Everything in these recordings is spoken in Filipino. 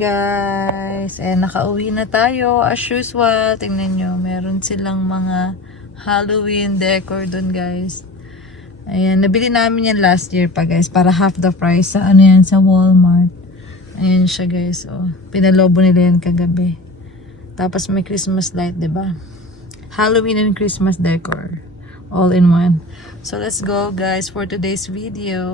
guys. Eh, nakauwi na tayo as usual. Tingnan nyo, meron silang mga Halloween decor dun guys. Ayan, nabili namin yan last year pa guys. Para half the price sa ano yan, sa Walmart. Ayan siya guys. Oh, pinalobo nila yan kagabi. Tapos may Christmas light, ba? Halloween and Christmas decor. All in one. So let's go guys for today's video.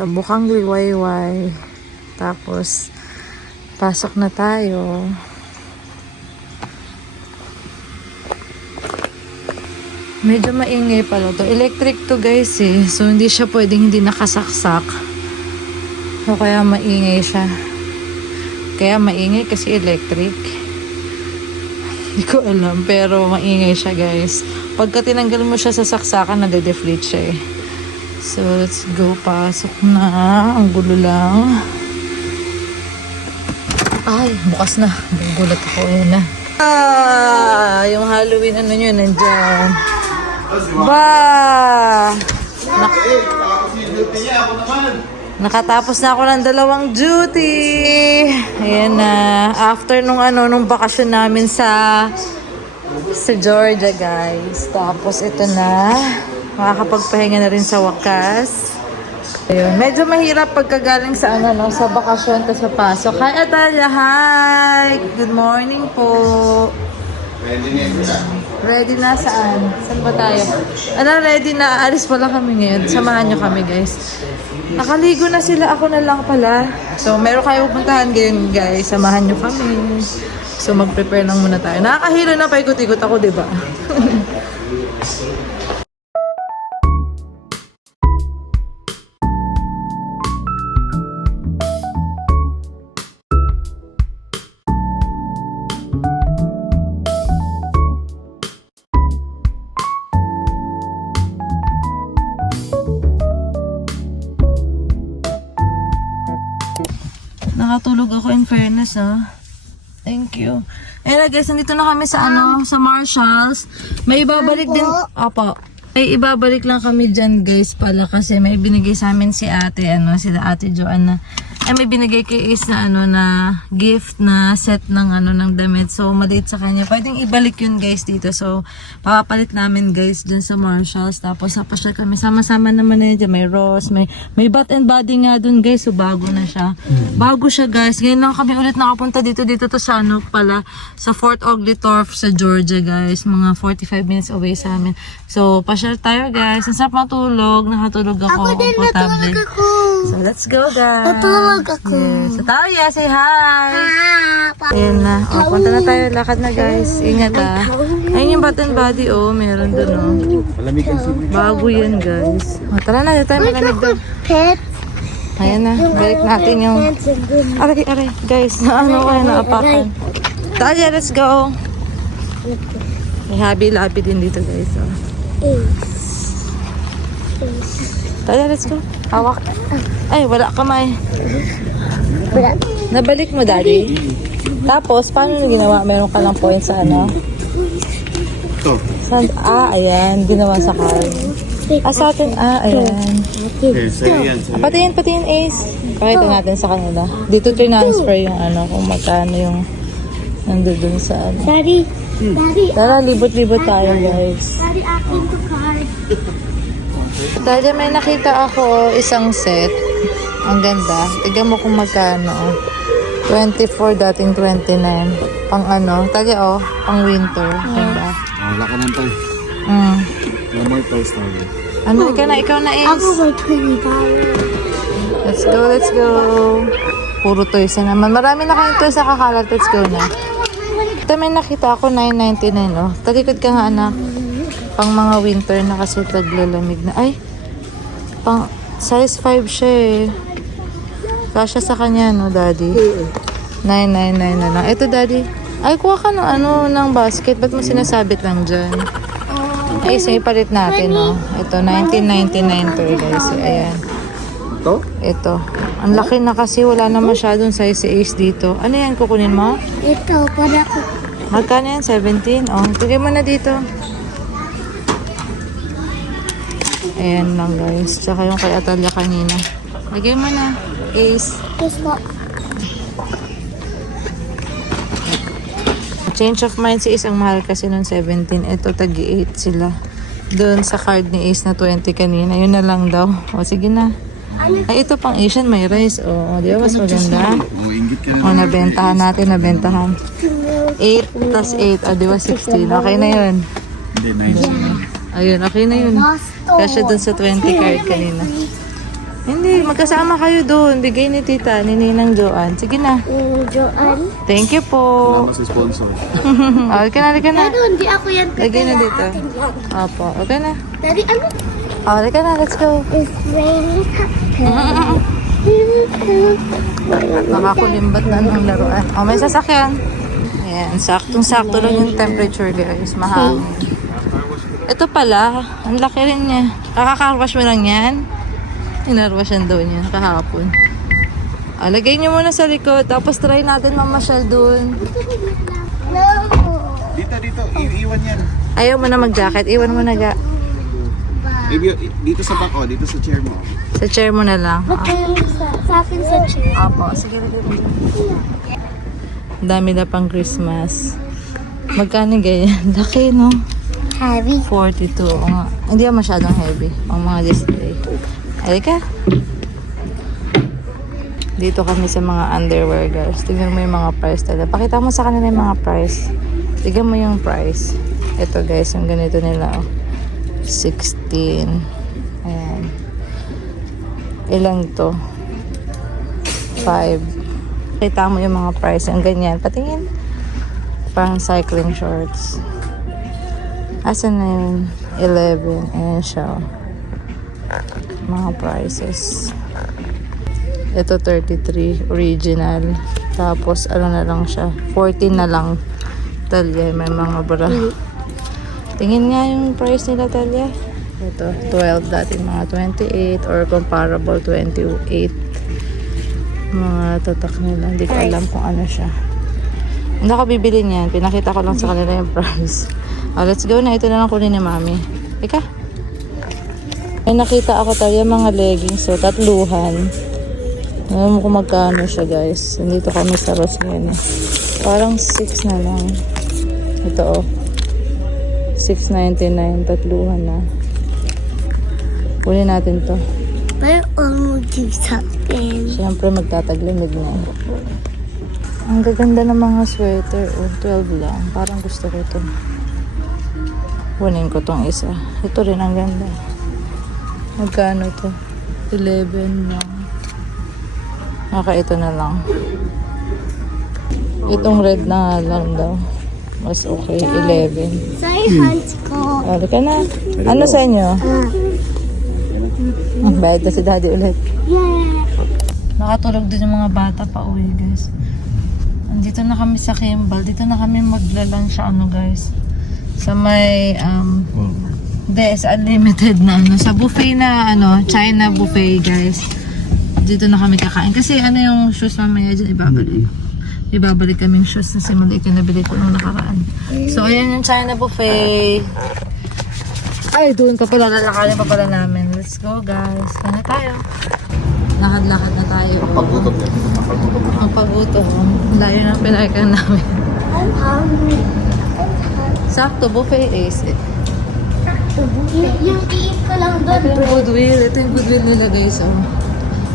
So bukang liwayway. Tapos, pasok na tayo. Medyo maingay pala to. Electric to guys eh. So, hindi siya pwedeng hindi nakasaksak. So, kaya maingay siya. Kaya maingay kasi electric. Hindi ko alam, pero maingay siya guys. Pagka tinanggal mo siya sa saksakan, nade-deflate siya eh. So, let's go. Pasok na. Ang gulo lang. Ay, bukas na. Gugulat ako yun na. Ah, yung Halloween ano nyo, nandyan. Ba! Nak- Nakatapos na ako ng dalawang duty. Ayan na. After nung ano, nung bakasyon namin sa sa Georgia, guys. Tapos ito na. Makakapagpahinga na rin sa wakas. Ayun. Medyo mahirap pagkagaling sa ano, no, sa bakasyon tapos papasok. Hi, Atalia. Hi! Good morning po. Ready na saan? Saan ba tayo? Ano, ready na. Alis pala kami ngayon. Samahan nyo kami, guys. Nakaligo na sila. Ako na lang pala. So, meron kayo pupuntahan ngayon, guys. Samahan nyo kami. So, mag-prepare lang muna tayo. Nakakahilo na paikot-ikot ako, di ba? fairness, ah. Thank you. Ayun na guys, nandito na kami sa ano, sa Marshalls. May ibabalik din, apo. May ibabalik lang kami dyan guys pala kasi may binigay sa amin si ate, ano, sila ate Joanna. Ay, may binigay kay Is na ano na gift na set ng ano ng damit. So, maliit sa kanya. Pwedeng ibalik yun guys dito. So, papapalit namin guys dun sa Marshalls. Tapos, sa kami. Sama-sama naman na yun. May rose, may, may bath and body nga dun guys. So, bago na siya. Bago siya guys. Ngayon lang kami ulit nakapunta dito. Dito to sa ano pala. Sa Fort Oglethorpe sa Georgia guys. Mga 45 minutes away sa amin. So, pasyal tayo guys. Ang sarap matulog. Nakatulog ako. Ako din natulog ako. So, let's go guys. Natulog ako. Yes. So, Talia, say hi. Pa- Ayan na. O, punta na tayo. Lakad na guys. Ingat ah. Ayun yung and body oh. Meron dun oh. Malamig ang simoy. Bago yan guys. O, tara na. Dito tayo malamig doon. Pet. Ayan na. Balik natin yung... Aray, aray. Guys, na ano kaya naapakan. Talia, let's go. May habi-labi din dito guys. Oh. Talia, let's go. Hawak. Ay, wala kamay. Wala. Nabalik mo, daddy? Tapos, paano nyo ginawa? Meron ka lang point sa ano? Ito. Saan? Ah, ayan. Ginawa sa card. Ah, sa atin. Ah, ayan. Okay, sa'yo yan. Sa'yo. Patingin, patingin, Ace. Pakita natin sa kanila. Dito transfer yung ano, kung magkano yung nandun sa ano. Daddy. Daddy. Tara, libot-libot tayo, guys. Daddy, akin to card. Dahil may nakita ako isang set. Ang ganda. Tignan mo kung magkano. 24 dating 29. Pang ano, tagi oh, pang winter. Ganda. Oh, wala ka nang tayo. Mm. No more toys tayo. Ano, ikaw na, ikaw na, Ako may 20 Let's go, let's go. Puro toys na naman. Marami na kayong toys sa kakalat. Let's go na. Ito may nakita ako, 9.99 oh. Talikod ka nga anak. Pang mga winter na kasi taglalamig na. Ay, pang size 5 siya eh. Kasya sa kanya no, daddy? 999 na lang. Ito, daddy. Ay, kuha ka ng ano, ng basket. Ba't mo sinasabit lang dyan? Ay, isa ipalit natin, no? Ito, 1999 to, guys. Ayan. Ito? Ito. Ang laki na kasi wala na masyadong size si Ace dito. Ano yan, kukunin mo? Ito, para ko. Magkano yan? 17? Oh, tugay mo na dito. Ayan lang, guys. Tsaka yung kay Atalia kanina. Lagay mo na. Ace. Kiss po. Change of mind si Ace ang mahal kasi nung 17. Ito, tagi 8 sila. Doon sa card ni Ace na 20 kanina. Yun na lang daw. O, sige na. Ay, ito pang Asian may rice. O, di ba mas maganda? Oh, O, nabentahan natin, nabentahan. 8 plus 8. O, di ba 16? Okay na yun. Hindi, 9 Ayun, okay na yun. Kasi doon sa 20 card kanina. Hindi, magkasama kayo doon. Bigay ni tita, ni Ninang Joanne. Sige na. Mm, Joanne. Thank you po. Salamat sa sponsor. Okay na, okay na. Pero hindi ako yan. Lagay na dito. Opo, okay na. Daddy, ano? Okay na, let's go. It's raining. Nakakulimbat na ng laruan. O, may sasakyan. Ayan, saktong-sakto lang yung temperature, guys. Mahangin. Ito pala, ang laki rin niya. Kakakarwash mo lang yan. Inarwashan daw niya kahapon. Ah, lagay niyo muna sa likod, tapos try natin mamasyal doon. No. Dito, dito. I- iwan yan. Ayaw mo na mag-jacket, iwan mo na ga. Dito sa back, oh. Dito sa chair mo. Sa chair mo na lang. Ah, Magkayo sa, sa akin sa chair. Apo, sige lagay mo. Ang dami na pang Christmas. Magkano ganyan? Laki, no? Heavy. 42. Oo nga. Hindi yan masyadong heavy. Ang mga display. Halika. Dito kami sa mga underwear, guys. Tingnan mo yung mga price nila. Pakita mo sa kanila yung mga price. Tingnan mo yung price. Ito, guys. Yung ganito nila, oh. 16. Ayan. Ilang to? 5. Kita mo yung mga price. Ang ganyan. Patingin. Parang cycling shorts. Asan na yun? 11. Ayan siya. oh. Mga prices. Ito 33. Original. Tapos ano na lang siya. 14 na lang. Talya. May mga bra. Tingin nga yung price nila Talya. Ito. 12 dati mga 28 or comparable 28. Mga tatak nila. Hindi ko alam kung ano siya. Hindi ako bibili niyan. Pinakita ko lang sa kanila yung price. Oh, let's go na. Ito na lang kunin ni Mami. Ika. May nakita ako tayo mga leggings. So, tatluhan. Alam mo kung magkano siya guys. Nandito kami sa Ross ngayon eh. Parang 6 na lang. Ito oh. 6.99. Tatluhan na. Kunin natin to. Pero all mo give sa akin. Siyempre magtataglamig na. Ang gaganda ng mga sweater. Oh, 12 lang. Parang gusto ko ito. Kunin ko tong isa. Ito rin ang ganda. Magkano to? 11 lang. Naka ito na lang. Itong red na lang daw. Mas okay. 11. Sa hands ko. Ano ka na? Ano sa inyo? Ah. Ang bayad na si daddy ulit. Nakatulog din yung mga bata pa uwi guys. Andito na kami sa Kimball. Dito na kami maglalan sa ano guys. Sa may um hindi, sa unlimited na ano. Sa buffet na ano, China buffet guys. Dito na kami kakain. Kasi ano yung shoes mamaya dyan ibabalik. Ibabalik kaming shoes na simula ito nabili ko nung nakaraan. So ayan yung China buffet. Ay, doon ka pala. Lalakarin pa pala namin. Let's go guys. Kaya na tayo. Lakad-lakad na tayo. Yan. Pagbutok. Ang pagutom. Layo na pinarkan namin. I'm hungry. Sakto, buffet ace. Eh. Yung, yung iit ko lang doon. Ito yung goodwill. Ito yung goodwill nila guys. Oh.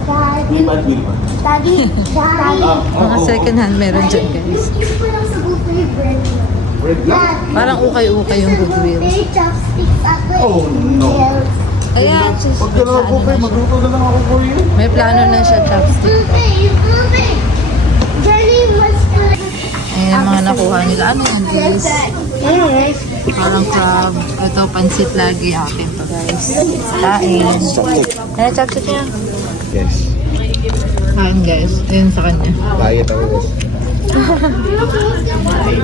Daddy. Daddy. Daddy. Mga second hand meron dyan guys. Yung ko lang sa buffet bread. Red Parang ukay-ukay yung goodwill. may chopsticks ako. Oh, no. Ayan. Pag dalawa po kayo, magluto na lang ako for you. May plano na siya chopstick. Tubig, yung tubig. Daddy, mas Ayan Yan yung mga nakuha nila. Ano yan, guys? Parang crab. Ito, pansit lagi akin to, guys. Kain. Ano, chapchuk niya? Yes. Kain, guys. Yun sa kanya. Diet ako guys. Kain.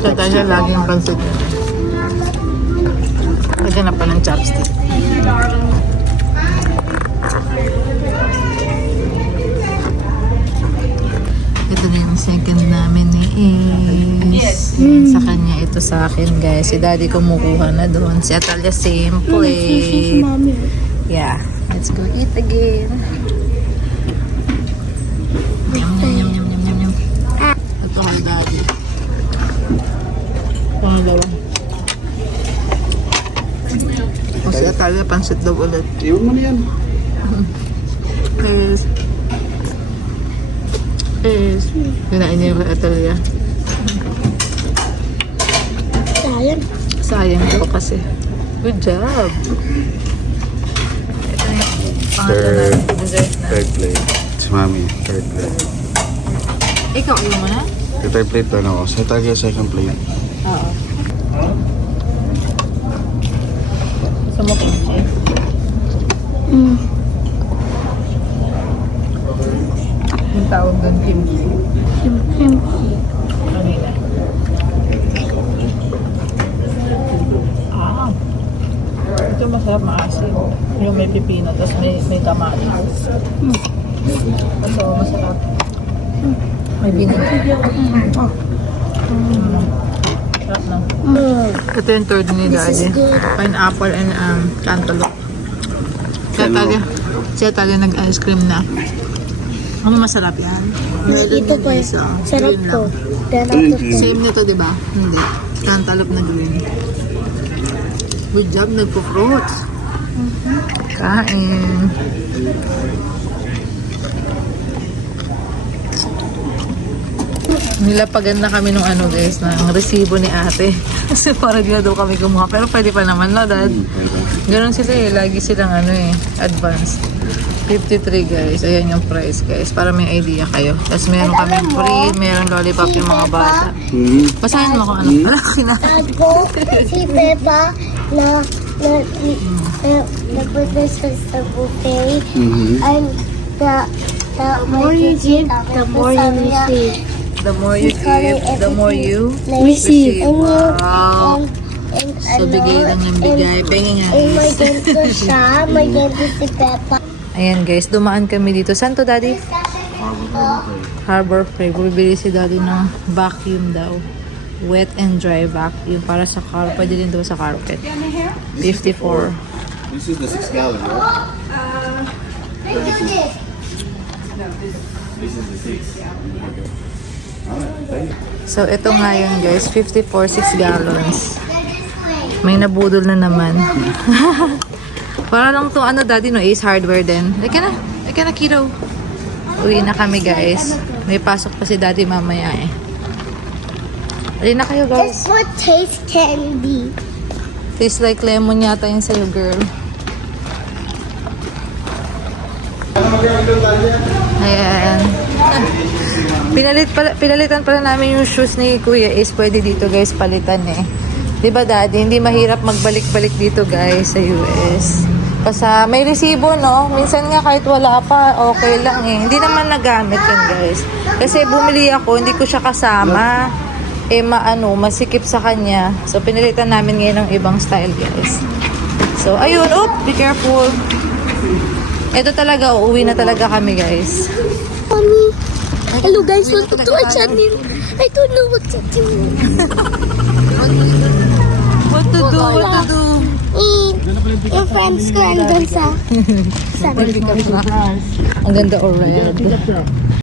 Sa tayo laging pansit. Lagyan na pa ng chopstick. Ito na yung second namin ni Ace. Sa kanya, ito sa akin guys. Si daddy kumukuha na doon. Si Atalia same plate. Yeah. Let's go eat again. Yum, yum. Ito kay daddy. Pangalawa. O si Atalia, pansit daw ulit. Iwan mo na yan. Is is kinain niya yung Atalia. Sayang. Sayang daw kasi. Good job. Ito na yung pangalan Third. natin. Dessert na. Third plate. Si mami. Third plate. Ikaw, ayaw mo na? Yung third plate doon ako. Sa talaga second plate. Oo. Mo kimchi? Mm. Yung tawag doon kimchi. Kanina. Ah. Ito masarap maasim. Yung may pipino, tapos may, may kamatis. Ito, masarap. May vinegar. Mm. Sarap na. Ito yung third ni Daddy. Pineapple and um, cantaloupe. Si Atalia, si Atalia nag-ice cream na. Ano masarap yan? Melon Ito guys, oh. Sarap Green to. lang. 10 out of 10. Same nito, di ba? Hindi. Cantaloupe na green. Good job, nagpo-fruits. Kain. Nilapagan na kami nung ano guys, ng resibo ni ate. Kasi para di na daw kami kumuha. Pero pwede pa naman, no, dad? Ganon sila eh. Lagi silang ano eh, advance. 53 guys. Ayan yung price guys. Para may idea kayo. Tapos meron kami free, meron lollipop yung mga bata. Hmm. Basahin mo kung ano. Wala ko kina. Ako, si Peppa, na, na, na, nagpunta sa buffet. Mm-hmm. And the, the more you give, the more you receive. The more you give, the more you Receive. Wow. and, and, So, ano, bigay lang ng bigay. Pengi nga. Ganito siya, may ganito si Peppa. Ayan guys, dumaan kami dito. Saan to daddy? Harbor Freight. Bibili si daddy ng vacuum daw. Wet and dry vacuum para sa car. Pwede din daw sa carpet. 54. This is the 6 gallon, right? This is the 6. Okay. So, ito nga yun guys. 54, 6 gallons. May nabudol na naman. Para lang to ano daddy no, Ace Hardware din. Ika na. Ika na kiddo. Uwi na kami guys. May pasok pa si daddy mamaya eh. Uwi na kayo guys. This would taste candy. Tastes like lemon yata yung sa'yo girl. Ayan. Pinalit pala, pinalitan pala namin yung shoes ni Kuya Ace. Pwede dito guys palitan eh. 'Di ba daddy? Hindi mahirap magbalik-balik dito guys sa US. Basta may resibo no. Minsan nga kahit wala pa, okay lang eh. Hindi naman nagamit yun guys. Kasi bumili ako, hindi ko siya kasama. Eh maano, masikip sa kanya. So pinalitan namin ngayon ng ibang style guys. So ayun, oh, be careful. Ito talaga, uuwi na talaga kami guys. Hello guys, welcome to our channel. I don't know what to do. What to do? What to do? Eh, yung friends ko andun sa... sa Ang ganda o red.